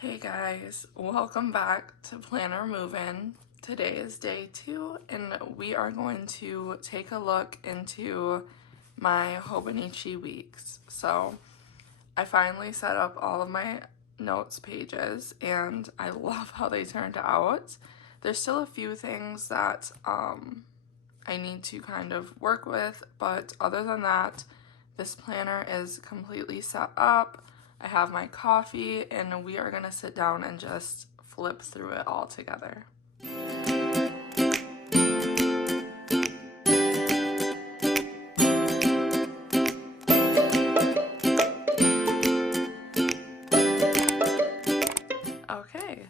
Hey guys, welcome back to Planner Move-In. Today is day 2 and we are going to take a look into my Hobonichi weeks. So I finally set up all of my notes pages and I love how they turned out. There's still a few things that I need to kind of work with, but other than that, this planner is completely set up. I have my coffee and we are gonna sit down and just flip through it all together. Okay,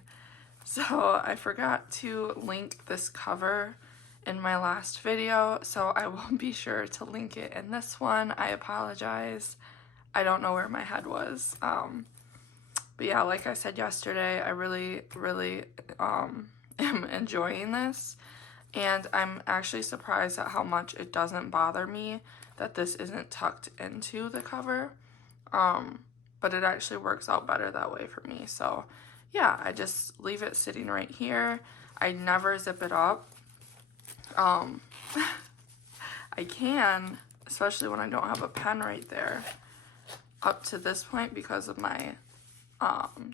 so I forgot to link this cover in my last video, so I will be sure to link it in this one. I apologize. I don't know where my head was. But yeah, like I said yesterday, I really am enjoying this. And I'm actually surprised at how much it doesn't bother me that this isn't tucked into the cover. But it actually works out better that way for me. So yeah, I just leave it sitting right here. I never zip it up. I can, especially when I don't have a pen right there, up to this point because of my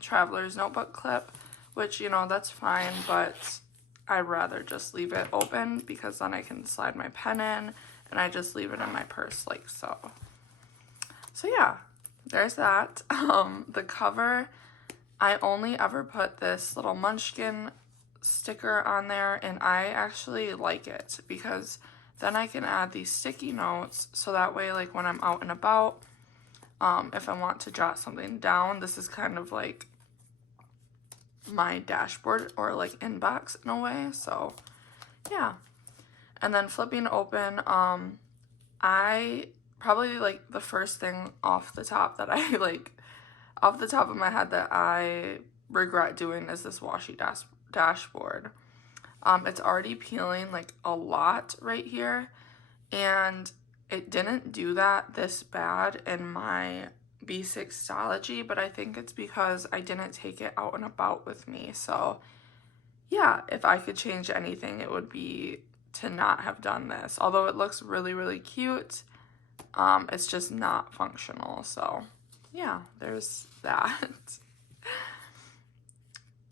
traveler's notebook clip, which, you know, that's fine, but I'd rather just leave it open because then I can slide my pen in and I just leave it in my purse like so. So yeah, there's that. The cover, I only ever put this little munchkin sticker on there and I actually like it because then I can add these sticky notes so that way, like when I'm out and about, if I want to jot something down, this is kind of like my dashboard or like inbox in a way. So yeah, and then flipping open, I probably like the first thing off the top that I like off the top of my head that I regret doing is this washi dashboard. It's already peeling like a lot right here, and it didn't do that this bad in my B6 Stology, but I think it's because I didn't take it out and about with me. So yeah, if I could change anything, it would be to not have done this. Although it looks really cute, it's just not functional. So yeah, there's that.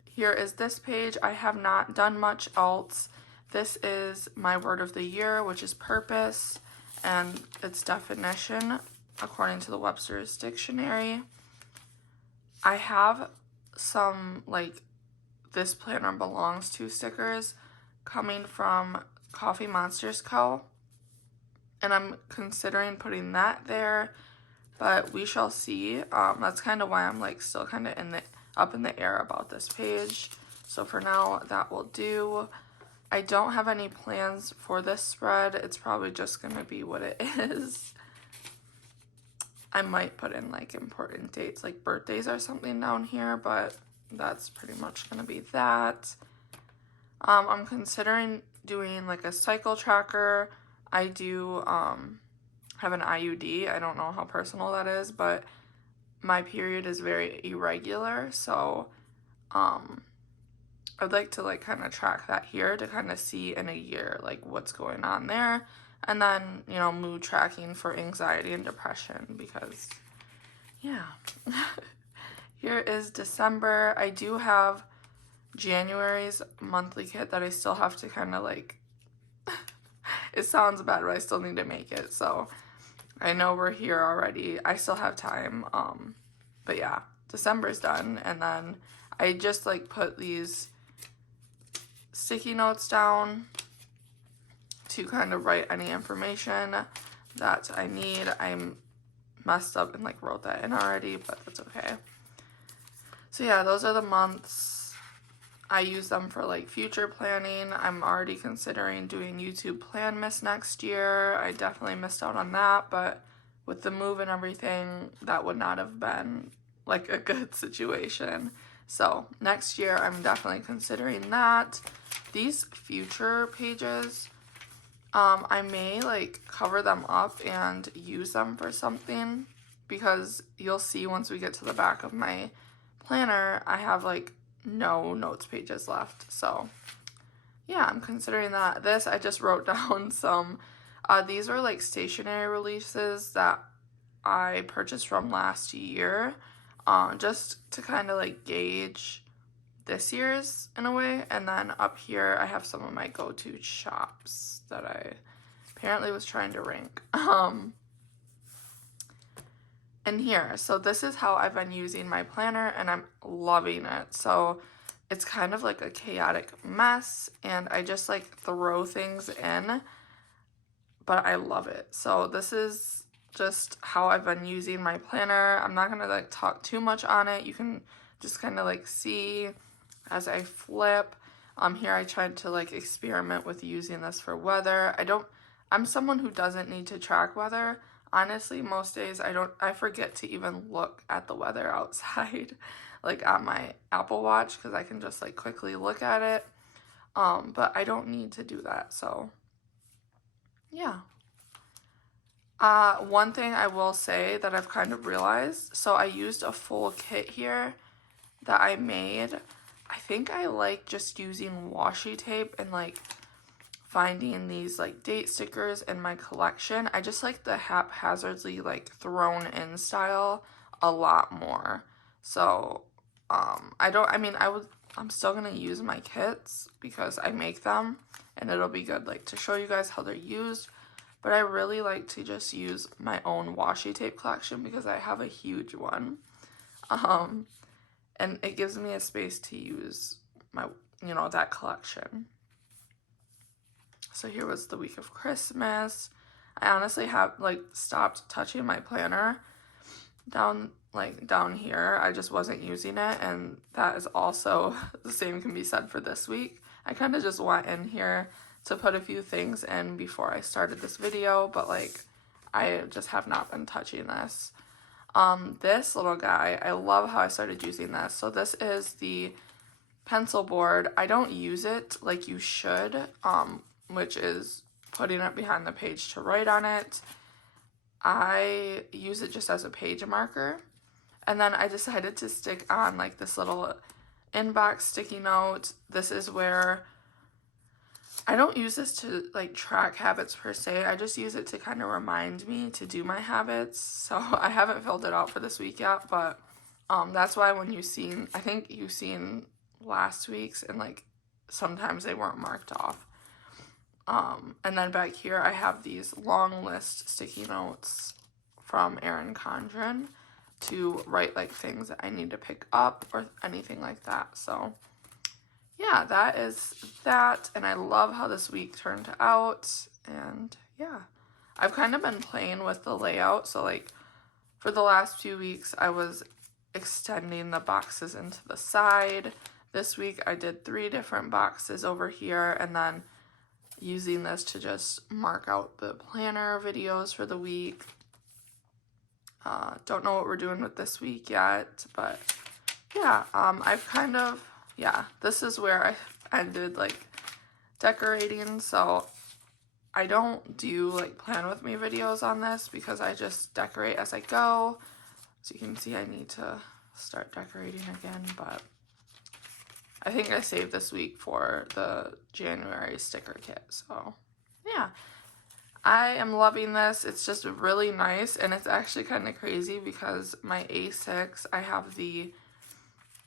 Here is this page. I have not done much else. This is my word of the year, which is purpose, and its definition according to the Webster's Dictionary. I have some like this planner belongs to stickers coming from Coffee Monsters Co. And I'm considering putting that there, but we shall see. That's kind of why I'm like still kind of up in the air about this page. So for now, that will do. I don't have any plans for this spread. It's probably just going to be what it is. I might put in like important dates, like birthdays or something down here, but that's pretty much going to be that. I'm considering doing like a cycle tracker. I do have an IUD. I don't know how personal that is, but my period is very irregular, so I'd like to like kind of track that here to kind of see in a year like what's going on there, and then, you know, mood tracking for anxiety and depression because yeah. Here is December. I do have January's monthly kit that I still have to kind of like it sounds bad, but I still need to make it. So I know we're here already. I still have time. But yeah, December's done, and then I just like put these sticky notes down to kind of write any information that I need. I'm messed up and like wrote that in already, but that's okay. So yeah, those are the months. I use them for like future planning. I'm already considering doing YouTube Planmas next year. I definitely missed out on that, but with the move and everything, that would not have been like a good situation. So next year, I'm definitely considering that. These future pages, I may like cover them up and use them for something because you'll see once we get to the back of my planner, I have like no notes pages left. So yeah, I'm considering that. This, I just wrote down some, these are like stationery releases that I purchased from last year, just to kind of like gauge this year's in a way. And then up here I have some of my go-to shops that I apparently was trying to rank. And here, so this is how I've been using my planner, and I'm loving it. So it's kind of like a chaotic mess, and I just like throw things in, but I love it. So this is just how I've been using my planner. I'm not gonna like talk too much on it. You can just kind of like see as I flip. Here I tried to like experiment with using this for weather. I'm someone who doesn't need to track weather. Honestly, most days I forget to even look at the weather outside, like on my Apple Watch, because I can just like quickly look at it. But I don't need to do that, so yeah. One thing I will say that I've kind of realized, so I used a full kit here that I made. I think I like just using washi tape and like finding these like date stickers in my collection. I just like the haphazardly like thrown in style a lot more. So I'm still gonna use my kits because I make them and it'll be good like to show you guys how they're used. But I really like to just use my own washi tape collection because I have a huge one. And it gives me a space to use my, that collection. So here was the week of Christmas. I honestly have like stopped touching my planner down here. I just wasn't using it, and that is also the same can be said for this week. I kind of just went in here to put a few things in before I started this video, but like I just have not been touching this. This little guy, I love how I started using this. So this is the pencil board. I don't use it like you should, which is putting it behind the page to write on it. I use it just as a page marker. And then I decided to stick on like this little inbox sticky note. This is where I don't use this to like track habits per se. I just use it to kind of remind me to do my habits. So I haven't filled it out for this week yet, but that's why when I think you've seen last week's, and like sometimes they weren't marked off. And then back here I have these long list sticky notes from Erin Condren to write like things that I need to pick up or anything like that. So yeah, that is that, and I love how this week turned out. And yeah, I've kind of been playing with the layout. So like for the last few weeks I was extending the boxes into the side. This week I did 3 different boxes over here, and then using this to just mark out the planner videos for the week. Don't know what we're doing with this week yet, but yeah, this is where I ended like decorating. So I don't do like plan with me videos on this because I just decorate as I go. So you can see I need to start decorating again, but I think I saved this week for the January sticker kit. So yeah, I am loving this. It's just really nice, and it's actually kind of crazy because my A6, I have the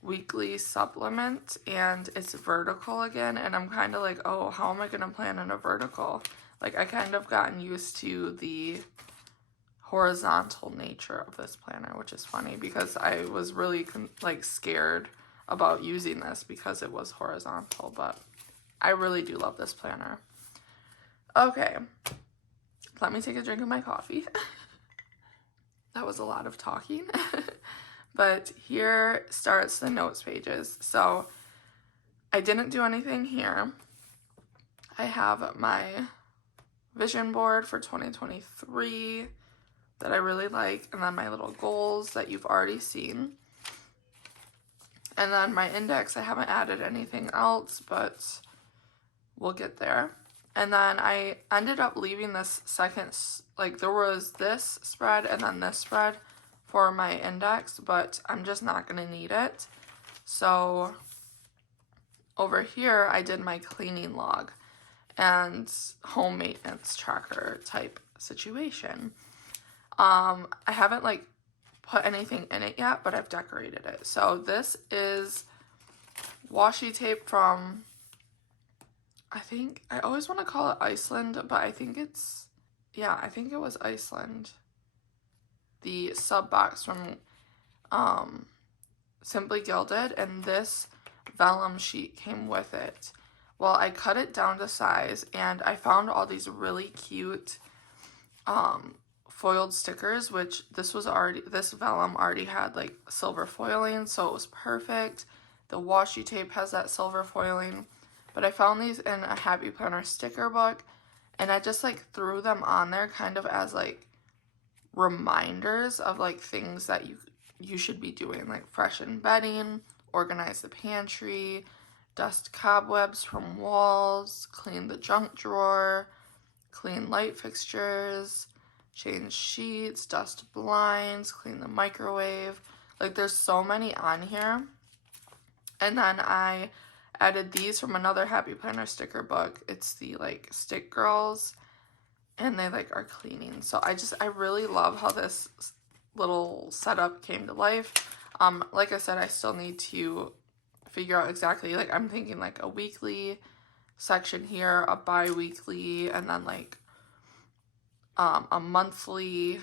weekly supplement and it's vertical again, and I'm kind of like, oh, how am I going to plan in a vertical? Like I kind of gotten used to the horizontal nature of this planner, which is funny because I was really like scared about using this because it was horizontal, but I really do love this planner. Okay, let me take a drink of my coffee. That was a lot of talking. But here starts the notes pages. So I didn't do anything here. I have my vision board for 2023 that I really like, and then my little goals that you've already seen. And then my index, I haven't added anything else, but we'll get there. And then I ended up leaving this second, like there was this spread and then this spread for my index, but I'm just not going to need it. So over here, I did my cleaning log and home maintenance tracker type situation. I haven't like put anything in it yet, but I've decorated it. So this is washi tape from, I think, I always want to call it Iceland, but I think it's, yeah, I think it was Iceland. The sub box from Simply Gilded, and this vellum sheet came with it. Well, I cut it down to size, and I found all these really cute foiled stickers, which this vellum already had like silver foiling, so it was perfect. The washi tape has that silver foiling, but I found these in a Happy Planner sticker book, and I just like threw them on there kind of as like reminders of like things that you should be doing, like freshen bedding, organize the pantry, dust cobwebs from walls, clean the junk drawer, clean light fixtures, change sheets, dust blinds, clean the microwave. Like there's so many on here. And then I added these from another Happy Planner sticker book. It's the like Stick Girls, and they like are cleaning. So I really love how this little setup came to life. Like I said, I still need to figure out exactly, like I'm thinking like a weekly section here, a bi-weekly, and then like a monthly,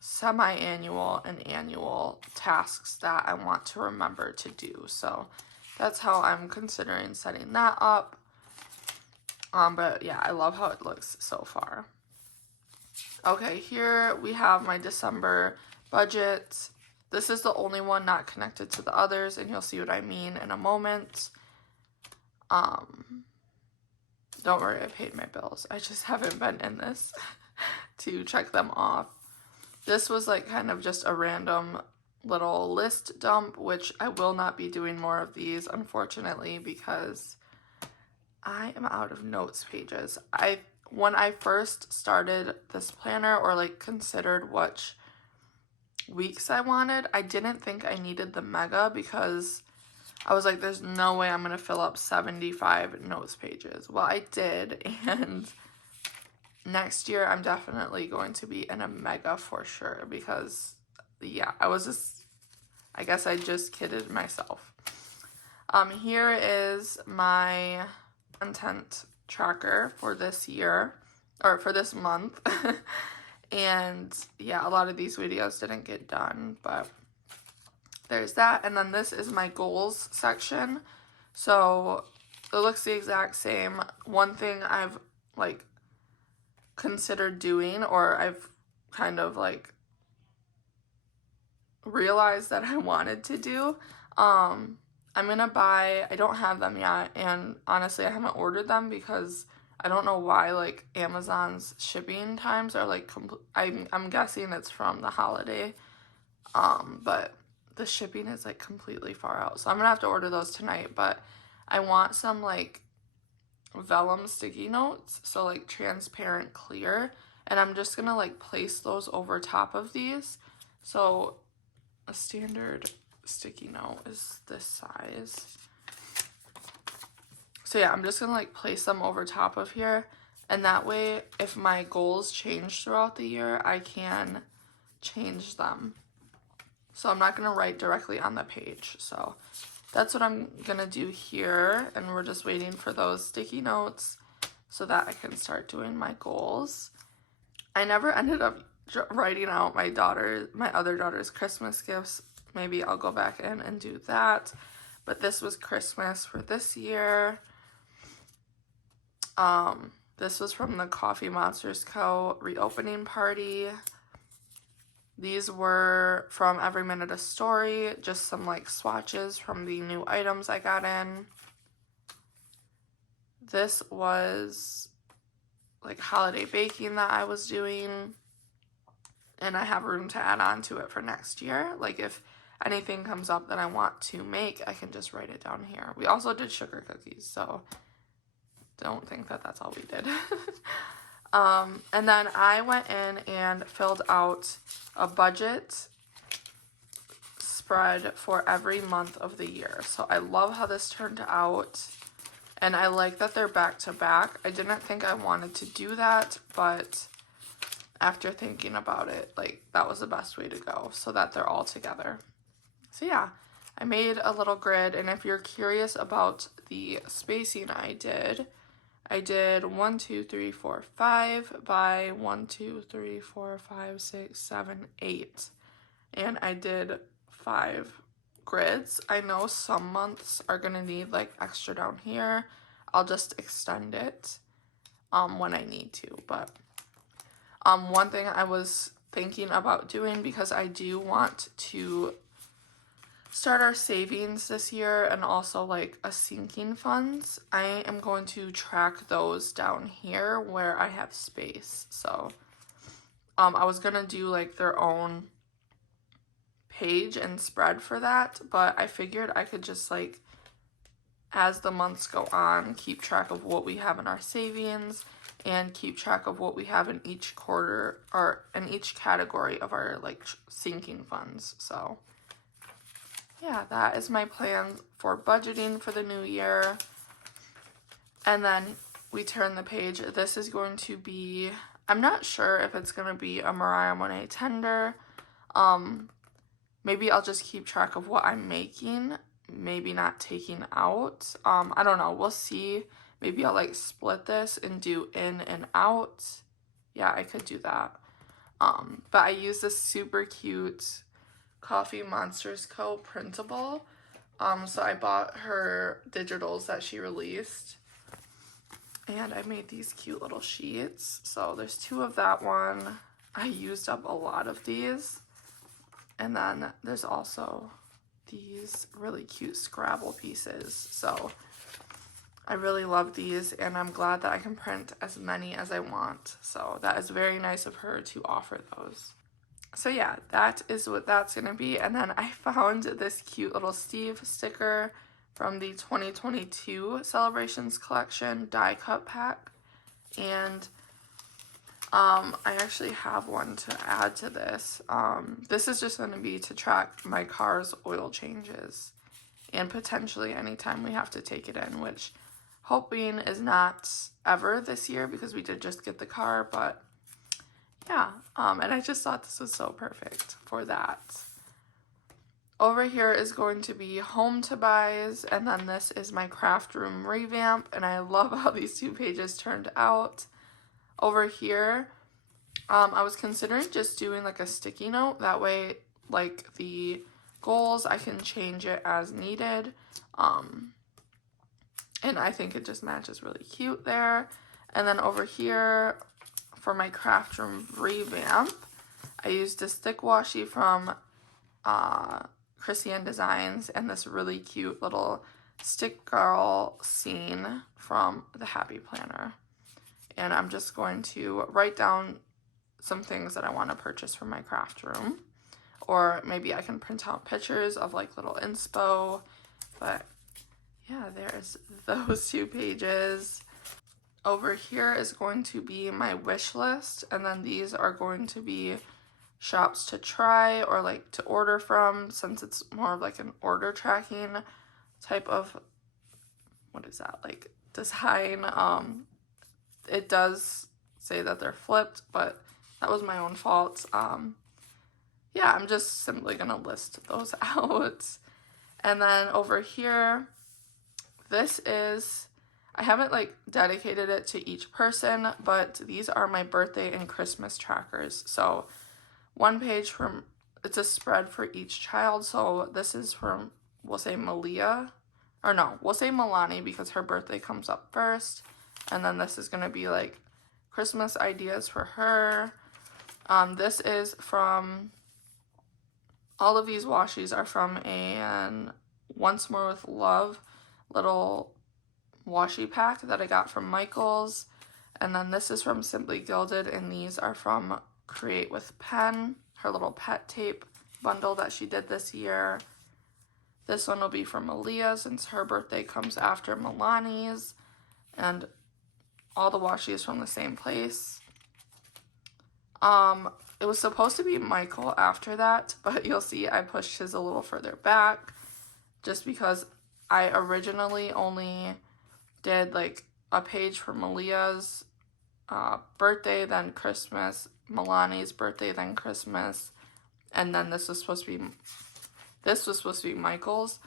semi-annual, and annual tasks that I want to remember to do. So that's how I'm considering setting that up. But yeah, I love how it looks so far. Okay, here we have my December budget. This is the only one not connected to the others, and you'll see what I mean in a moment. Don't worry, I paid my bills. I just haven't been in this to check them off. This was like kind of just a random little list dump, which I will not be doing more of these, unfortunately, because I am out of notes pages. When I first started this planner, or like considered which weeks I wanted, I didn't think I needed the mega, because I was like, there's no way I'm gonna fill up 75 notes pages. Well, I did, and next year I'm definitely going to be in a mega for sure, because yeah, I guess I just kidded myself. Here is my content tracker for this year, or for this month. And yeah, a lot of these videos didn't get done, but there's that. And then this is my goals section. So it looks the exact same. One thing I've like considered doing, or I've kind of like realized that I wanted to do, I'm gonna buy, I don't have them yet, and honestly I haven't ordered them because I don't know why like Amazon's shipping times are like I'm guessing it's from the holiday, but the shipping is like completely far out, so I'm gonna have to order those tonight. But I want some like vellum sticky notes, so like transparent clear, and I'm just gonna like place those over top of these. So a standard sticky note is this size. So yeah, I'm just gonna like place them over top of here, and that way if my goals change throughout the year, I can change them. So I'm not gonna write directly on the page. So that's what I'm gonna do here, and we're just waiting for those sticky notes so that I can start doing my goals. I never ended up writing out my other daughter's Christmas gifts. Maybe I'll go back in and do that. But this was Christmas for this year. This was from the Coffee Monsters Co. reopening party. These were from Every Minute a Story, just some like swatches from the new items I got in. This was like holiday baking that I was doing, and I have room to add on to it for next year. Like if anything comes up that I want to make, I can just write it down here. We also did sugar cookies, so don't think that that's all we did. And then I went in and filled out a budget spread for every month of the year. So I love how this turned out, and I like that they're back to back. I didn't think I wanted to do that, but after thinking about it, like, that was the best way to go, so that they're all together. So yeah, I made a little grid, and if you're curious about the spacing I did 1, 2, 3, 4, 5 by 1, 2, 3, 4, 5, 6, 7, 8. And I did 5 grids. I know some months are gonna need like extra down here. I'll just extend it when I need to. But one thing I was thinking about doing, because I do want to start our savings this year and also like a sinking funds, I am going to track those down here where I have space. So I was gonna do like their own page and spread for that, but I figured I could just, like, as the months go on, keep track of what we have in our savings and keep track of what we have in each quarter or in each category of our like sinking funds. So yeah, that is my plan for budgeting for the new year. And then we turn the page. This is going to be, I'm not sure if it's going to be a Mariyea Monay tender. Maybe I'll just keep track of what I'm making, maybe not taking out. I don't know, we'll see. Maybe I'll like split this and do in and out. Yeah, I could do that. But I use this super cute Coffee Monsters Co. printable. So I bought her digitals that she released, and I made these cute little sheets. So there's 2 of that one. I used up a lot of these. And then there's also these really cute Scrabble pieces. So I really love these, and I'm glad that I can print as many as I want. So that is very nice of her to offer those. So yeah, that is what that's going to be. And then I found this cute little Steve sticker from the 2022 Celebrations Collection die cut pack. And I actually have one to add to this. This is just going to be to track my car's oil changes and potentially anytime we have to take it in, which hoping is not ever this year because we did just get the car, but yeah, and I just thought this was so perfect for that. Over here is going to be home to buys, and then this is my craft room revamp, and I love how these 2 pages turned out. Over here, I was considering just doing like a sticky note. That way, like the goals, I can change it as needed. And I think it just matches really cute there. And then over here, for my craft room revamp, I used a stick washi from Christian Designs and this really cute little stick girl scene from the Happy Planner. And I'm just going to write down some things that I want to purchase for my craft room. Or maybe I can print out pictures of like little inspo. But yeah, there's those 2 pages. Over here is going to be my wish list. And then these are going to be shops to try or like to order from, since it's more of like an order tracking type of, what is that, like design. It does say that they're flipped, but that was my own fault. Yeah, I'm just simply gonna list those out. And then over here, this is, I haven't like dedicated it to each person, but these are my birthday and Christmas trackers. So 1 page from, it's a spread for each child. So this is from, we'll say Mariyea, or no, we'll say Milani because her birthday comes up first. And then this is going to be like Christmas ideas for her. This is from, all of these washies are from an Once More with Love little washi pack that I got from Michaels. And then this is from Simply Gilded, and these are from Create with Pen, her little pet tape bundle that she did this year. This one will be from Mariyea since her birthday comes after Milani's, and all the washi is from the same place. it was supposed to be Michael after that, but you'll see I pushed his a little further back just because I originally only did like a page for Mariyea's birthday, then Christmas, Milani's birthday, then Christmas, and then this was supposed to be Michael's,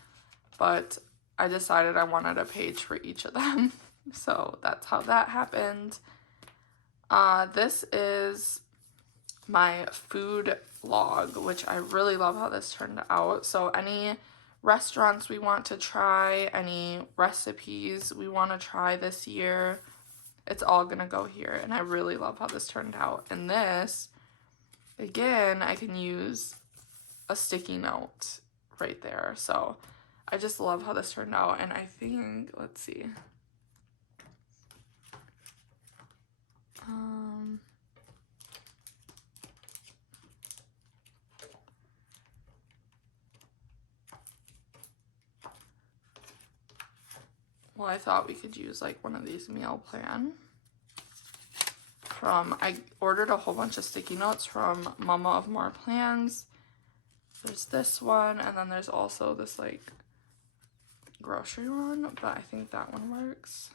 but I decided I wanted a page for each of them. So that's how that happened. This is my food log, which I really love how this turned out. So any restaurants we want to try, any recipes we want to try this year, it's all gonna go here. And I really love how this turned out. And this, again, I can use a sticky note right there. So I just love how this turned out. And I think, let's see. Well, I thought we could use like one of these meal plan I ordered a whole bunch of sticky notes from Mama of More Plans. There's this one, and then there's also this like grocery one, but I think that one works.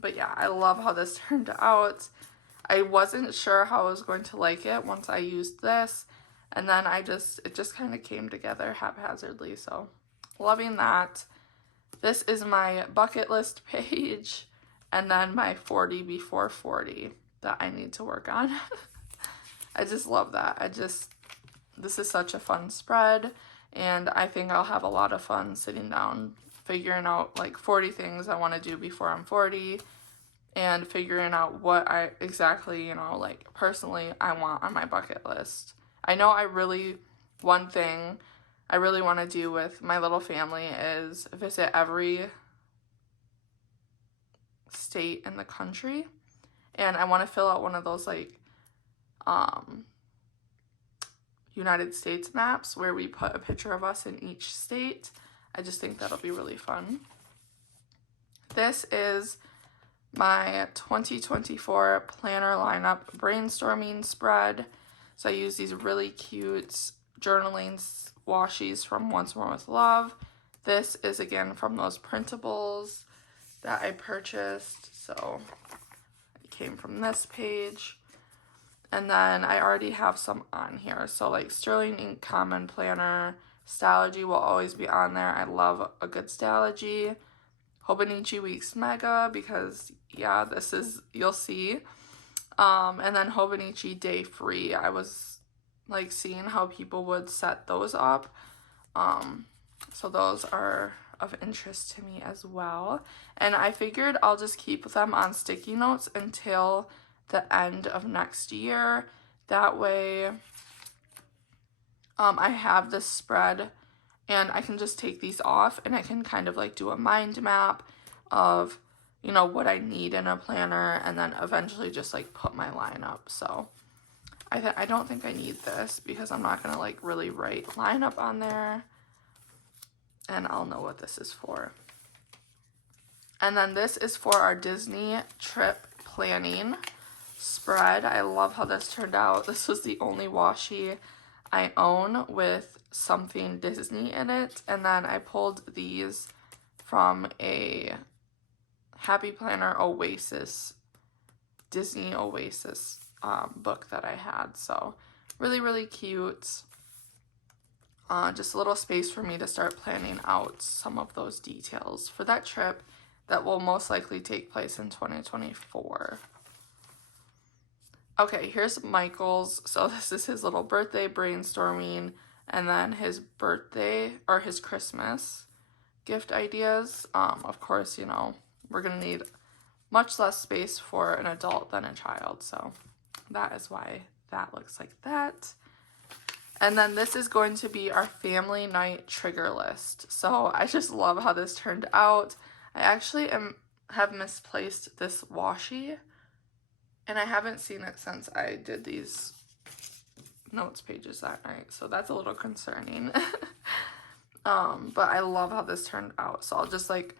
But yeah, I love how this turned out. I wasn't sure how I was going to like it once I used this, and then it just kind of came together haphazardly, so loving that. This is my bucket list page, and then my 40 before 40 that I need to work on. I just love that. This is such a fun spread, and I think I'll have a lot of fun sitting down figuring out like 40 things I want to do before I'm 40, and figuring out what I exactly, like personally I want on my bucket list. I know one thing I really want to do with my little family is visit every state in the country. And I want to fill out one of those like United States maps where we put a picture of us in each state. I just think that'll be really fun. This is my 2024 planner lineup brainstorming spread. So I use these really cute journaling washies from Once More with Love. This is again from those printables that I purchased. So it came from this page. And then I already have some on here. So like Sterling Ink Common Planner, Stylogy will always be on there. I love a good Stylogy. Hobonichi Weeks Mega, because yeah, this is, you'll see. And then Hobonichi Day Free. I was like seeing how people would set those up. So those are of interest to me as well. And I figured I'll just keep them on sticky notes until the end of next year. That way I have this spread and I can just take these off and I can kind of like do a mind map of, you know, what I need in a planner, and then eventually just like put my line up. So I don't think I need this because I'm not gonna like really write lineup on there, and I'll know what this is for. And then this is for our Disney trip planning spread. I love how this turned out. This was the only washi I own with something Disney in it, and then I pulled these from a Happy Planner Oasis, Disney Oasis book that I had. So really, really cute. Just a little space for me to start planning out some of those details for that trip that will most likely take place in 2024. Okay, here's Michael's. So this is his little birthday brainstorming, and then his birthday or his Christmas gift ideas. Of course, you know, we're gonna need much less space for an adult than a child, so that is why that looks like that. And then this is going to be our family night trigger list. So I just love how this turned out. I actually have misplaced this washi, and I haven't seen it since I did these notes pages that night, so that's a little concerning. But I love how this turned out. So I'll just like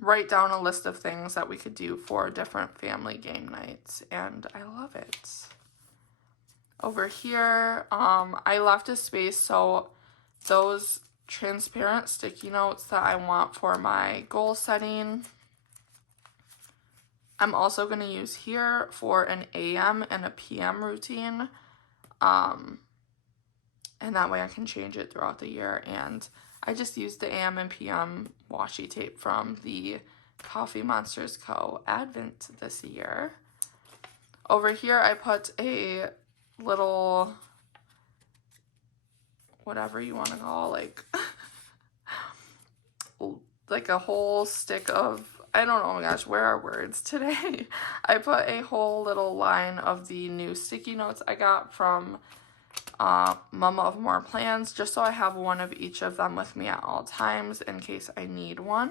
write down a list of things that we could do for different family game nights, and I love it. Over here, I left a space so those transparent sticky notes that I want for my goal setting, I'm also going to use here for an AM and a PM routine. And that way I can change it throughout the year. And I just used the AM and PM washi tape from the Coffee Monsters Co. Advent this year. Over here I put a little, whatever you want to call, like a whole stick of, I don't know, oh my gosh, where are words today? I put a whole little line of the new sticky notes I got from Mama of More Plans, just so I have one of each of them with me at all times in case I need one.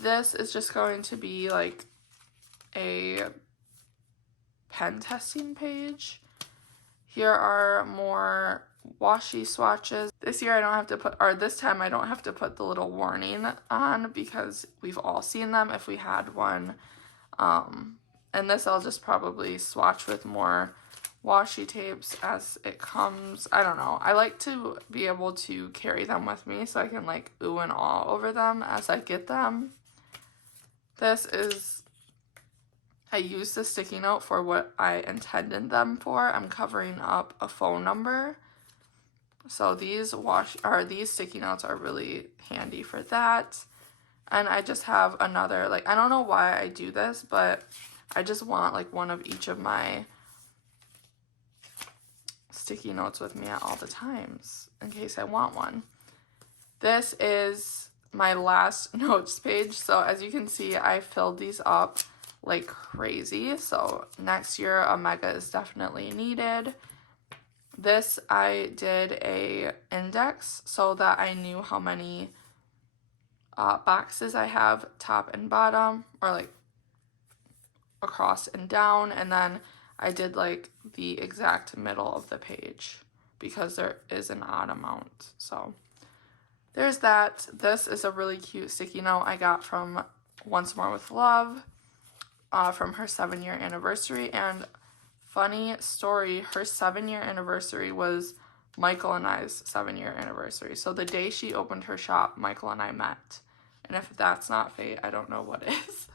This is just going to be like a pen testing page. Here are more washi swatches. This year I don't have to put, or this time I don't have to put the little warning on because we've all seen them if we had one. And this I'll just probably swatch with more washi tapes as it comes. I don't know. I like to be able to carry them with me so I can like ooh and ah over them as I get them. This is, I used the sticky note for what I intended them for. I'm covering up a phone number. So these sticky notes are really handy for that. And I just have another, like, I don't know why I do this, but I just want like one of each of my sticky notes with me at all the times in case I want one. This is my last notes page. So as you can see, I filled these up like crazy. So next year a mega is definitely needed. This I did a index so that I knew how many boxes I have top and bottom, or like across and down, and then I did like the exact middle of the page because there is an odd amount. So there's that. This is a really cute sticky note I got from Once More with Love from her 7-year anniversary. And funny story, her 7-year anniversary was Michael and I's 7-year anniversary. So the day she opened her shop, Michael and I met. And if that's not fate, I don't know what is.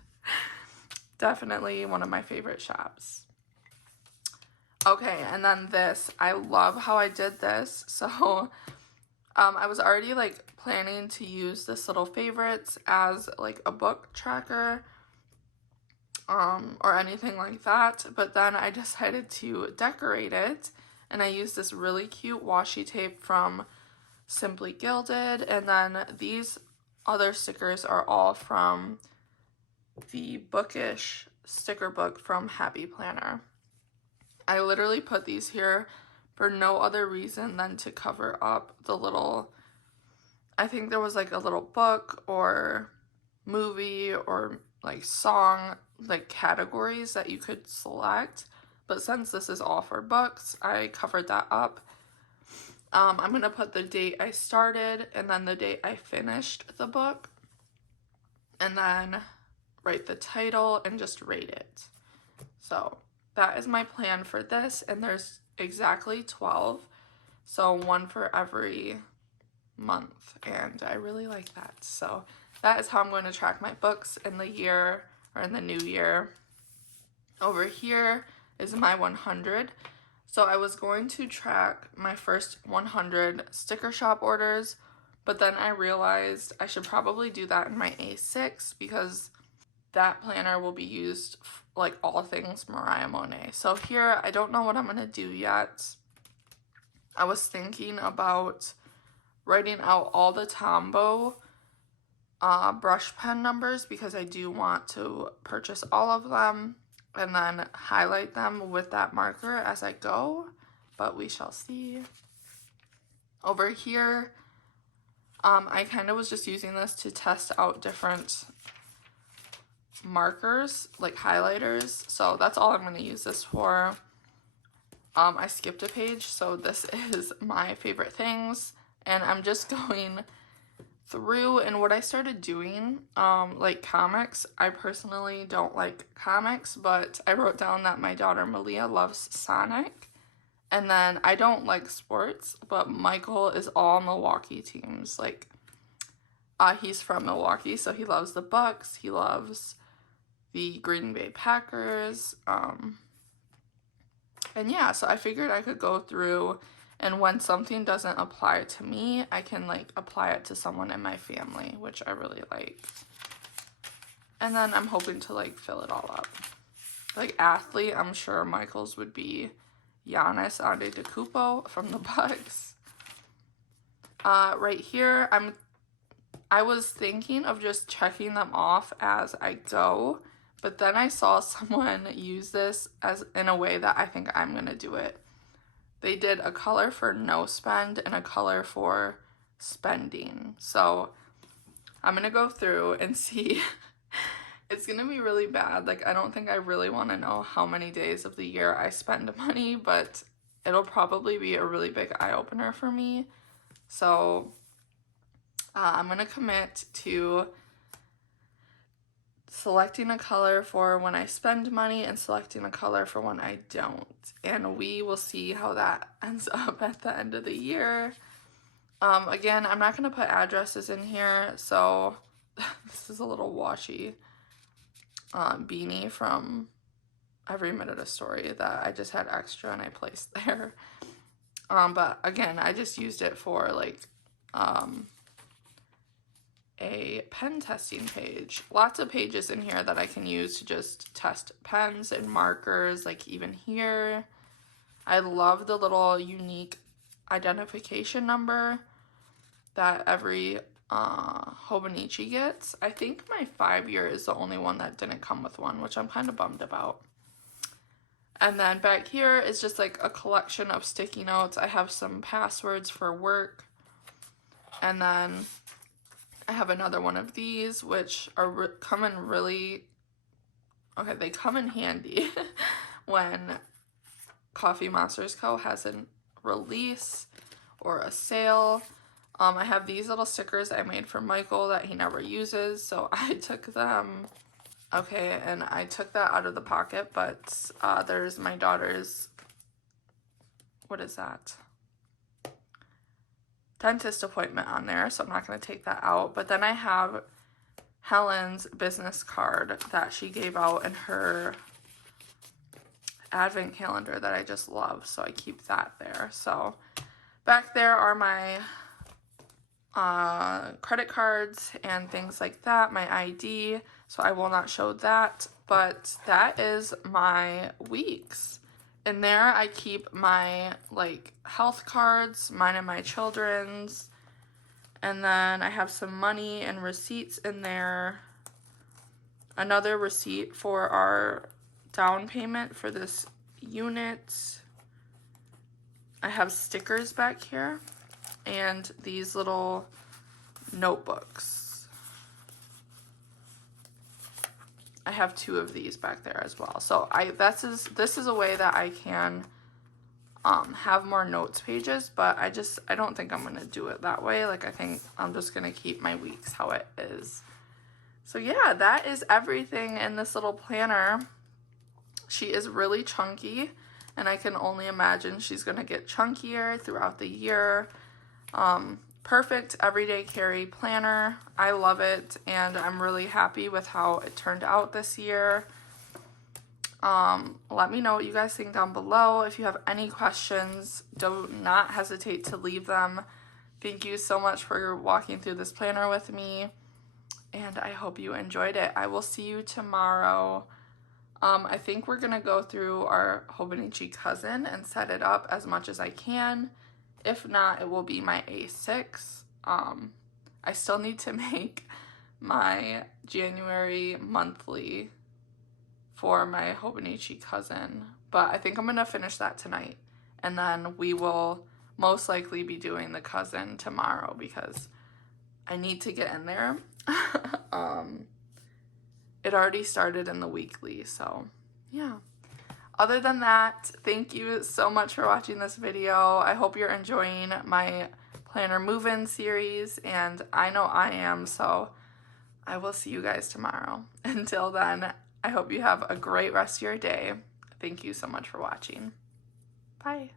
Definitely one of my favorite shops. Okay, and then this, I love how I did this. So I was already like planning to use this little favorites as like a book tracker or anything like that, but then I decided to decorate it, and I used this really cute washi tape from Simply Gilded, and then these other stickers are all from the Bookish sticker book from Happy Planner. I literally put these here for no other reason than to cover up the little, I think there was like a little book or movie or like song like categories that you could select, but since this is all for books, I covered that up. I'm gonna put the date I started and then the date I finished the book, and then write the title and just rate it. So that is my plan for this, and there's exactly 12, so one for every month, and I really like that. So that is how I'm going to track my books in the year, or in the new year. Over here is my 100. So I was going to track my first 100 sticker shop orders, but then I realized I should probably do that in my A6 because that planner will be used like all things Mariyea Monay. So here, I don't know what I'm going to do yet. I was thinking about writing out all the Tombow brush pen numbers because I do want to purchase all of them and then highlight them with that marker as I go, but we shall see. Over here, I kind of was just using this to test out different markers, like highlighters, so that's all I'm going to use this for. I skipped a page, so this is my favorite things, and I'm just going through and what I started doing, like comics. I personally don't like comics, but I wrote down that my daughter Mariyea loves Sonic. And then I don't like sports, but Michael is all Milwaukee teams. Like, he's from Milwaukee, so he loves the Bucks. He loves the Green Bay Packers. And yeah, so I figured I could go through, and when something doesn't apply to me, I can like apply it to someone in my family, which I really like. And then I'm hoping to like fill it all up. Like athlete, I'm sure Michael's would be Giannis Antetokounmpo from the Bucks. Right here, I was thinking of just checking them off as I go, but then I saw someone use this as in a way that I think I'm gonna do it. They did a color for no spend and a color for spending. So I'm gonna go through and see. It's gonna be really bad. Like, I don't think I really want to know how many days of the year I spend money, but it'll probably be a really big eye-opener for me. So I'm gonna commit to selecting a color for when I spend money and selecting a color for when I don't. And we will see how that ends up at the end of the year. Again, I'm not gonna put addresses in here, so this is a little washy. Beanie from Every Minute a Story that I just had extra and I placed there. But again, I just used it for like a pen testing page. Lots of pages in here that I can use to just test pens and markers, like even here. I love the little unique identification number that every Hobonichi gets. I think my 5-year is the only one that didn't come with one, which I'm kind of bummed about. And then back here is just like a collection of sticky notes. I have some passwords for work. And then I have another one of these, which are come in really, okay, they come in handy when Coffee Monsters Co. has a release or a sale. I have these little stickers I made for Michael that he never uses, so I took them, okay, and I took that out of the pocket, but there's my daughter's, what is that? Dentist appointment on there, so I'm not going to take that out. But then I have Helen's business card that she gave out in her advent calendar that I just love, so I keep that there. So back there are my credit cards and things like that, my ID, so I will not show that, but that is my weeks. In there I keep my like health cards, mine and my children's, and then I have some money and receipts in there, another receipt for our down payment for this unit. I have stickers back here and these little notebooks. I have 2 of these back there as well. So this is a way that I can have more notes pages, but I don't think I'm gonna do it that way. Like, I think I'm just gonna keep my weeks how it is. So yeah, that is everything in this little planner. She is really chunky, and I can only imagine she's gonna get chunkier throughout the year. Perfect everyday carry planner. I love it, and I'm really happy with how it turned out this year. Let me know what you guys think down below. If you have any questions, do not hesitate to leave them. Thank you so much for walking through this planner with me, and I hope you enjoyed it. I will see you tomorrow. I think we're gonna go through our Hobonichi cousin and set it up as much as I can. If not, it will be my A6. I still need to make my January monthly for my Hobonichi cousin, but I think I'm gonna finish that tonight, and then we will most likely be doing the cousin tomorrow because I need to get in there. It already started in the weekly, so yeah. Other than that, thank you so much for watching this video. I hope you're enjoying my planner move-in series, and I know I am, so I will see you guys tomorrow. Until then, I hope you have a great rest of your day. Thank you so much for watching. Bye.